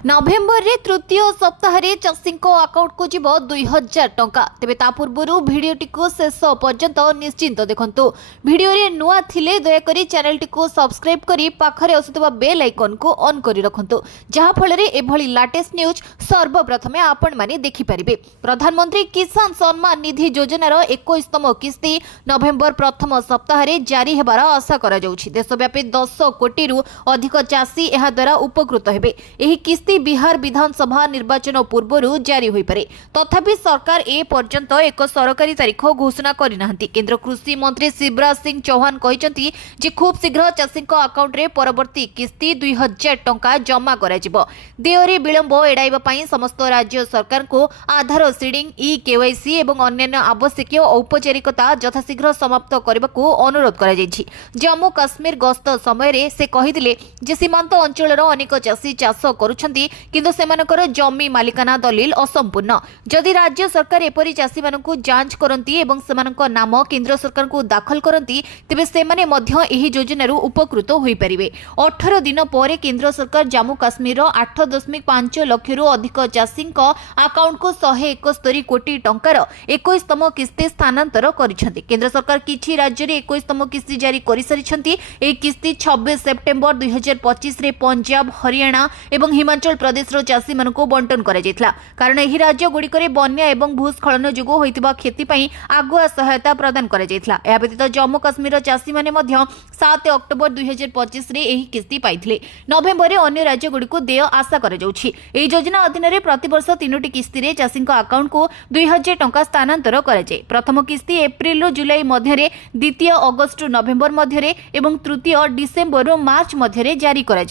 नवेम्बर रे तृतीय सप्ताह चाषी अकाउंट को जीव 2000 टंका। तेबे ता पूर्व भिडियोटी को शेष पर्यंत निश्चिंत देखंतु। भिडियो रे नुआ थिले दयाकरी चैनल टी को सब्सक्राइब करी पाखरे आସୁଥିବା बेल आइकन को ऑन करी रखंतु, जहा फल रे एभली लेटेस्ट न्यूज सर्वप्रथमे आपण माने देखि परिबे। प्रधानमंत्री किसान सम्मान निधि योजनार 21तम किस्ती नवेम्बर प्रथम सप्ताह रे जारी हेबार आशा करा जाउछि। देशव्यापी 10 कोटी रु अधिक चाषी एहा द्वारा उपकृत हेबे। एही किस्ती बिहार विधानसभा निर्वाचन पूर्व जारी होई पारे, तथापि सरकार ए पर्यंत एक सरकारी तारीख घोषणा करि नाहंती। केंद्र कृषि मंत्री शिवराज सिंह चौहान कहिसंती जे खूब शीघ्र चाषी अकाउंट रे परवर्ती किस्ती 2000 टंका जमा कराजिबो। देयरे विलंब एडाइबा पई समस्त राज्य सरकार को आधार सीडिंग, ई केवाईसी एवं अन्य आवश्यक औपचारिकता यथाशीघ्र समाप्त करबाकू अनुरोध करा जायछि। जम्मू काश्मीर गस्त समय रे से कहिदिले जे सीमांत अंचलर अनेक चाषी चाष करुछंती किंतु सेमानकर जमी मालिकाना दलिल असंपूर्ण। जदि राज्य सरकार एपरी चाषी मानकू जांच करंती एवं सेमानक नाम केंद्र सरकार को दाखल करंती तेबे सेमाने मध्य एही योजनारू उपकृत होई परिबे। 18 दिन पर केंद्र सरकार जम्मू काश्मीर 8.5 लाख रु अधिक चाषी अकाउंट को 171 कोटी टंकार 21तम किस्ती स्थानांतर करिसेंती। केंद्र सरकार किछि राज्य रे 21तम किस्ती जारी करि सारिसेंती। ए किस्ती 26 सेप्टेम्बर 2025 रे पंजाब, हरियाणा एवं हिमाचल प्रदेश रो चाषी मानकू बंटन करा जायतला, कारण एही राज्य गुड़िकरे बन्या एवं भूस्खलन जोगु होइतिबा क्षति पई आगुआ सहायता प्रदान करा जायतला। एहा व्यतीत जम्मू काश्मीर चाषी माने मध्य 7 अक्टोबर 2025 रे एही किस्ती पाइथिले। नवेम्बर रे अन्य राज्य गुड़िकू देय आशा करा जाउछि। एही योजना अधीन रे प्रतिवर्ष 3टी किस्ती रे चाषी अकाउंट को 2000 टंका स्थानांतर करा जाय। प्रथम किस्ती एप्रिल रो जुलाई मध्य रे, द्वितीय अगस्त रो नवेम्बर मध्य रे एवं तृतीय डिसेंबर रो मार्च मध्य रे जारी करा जाय।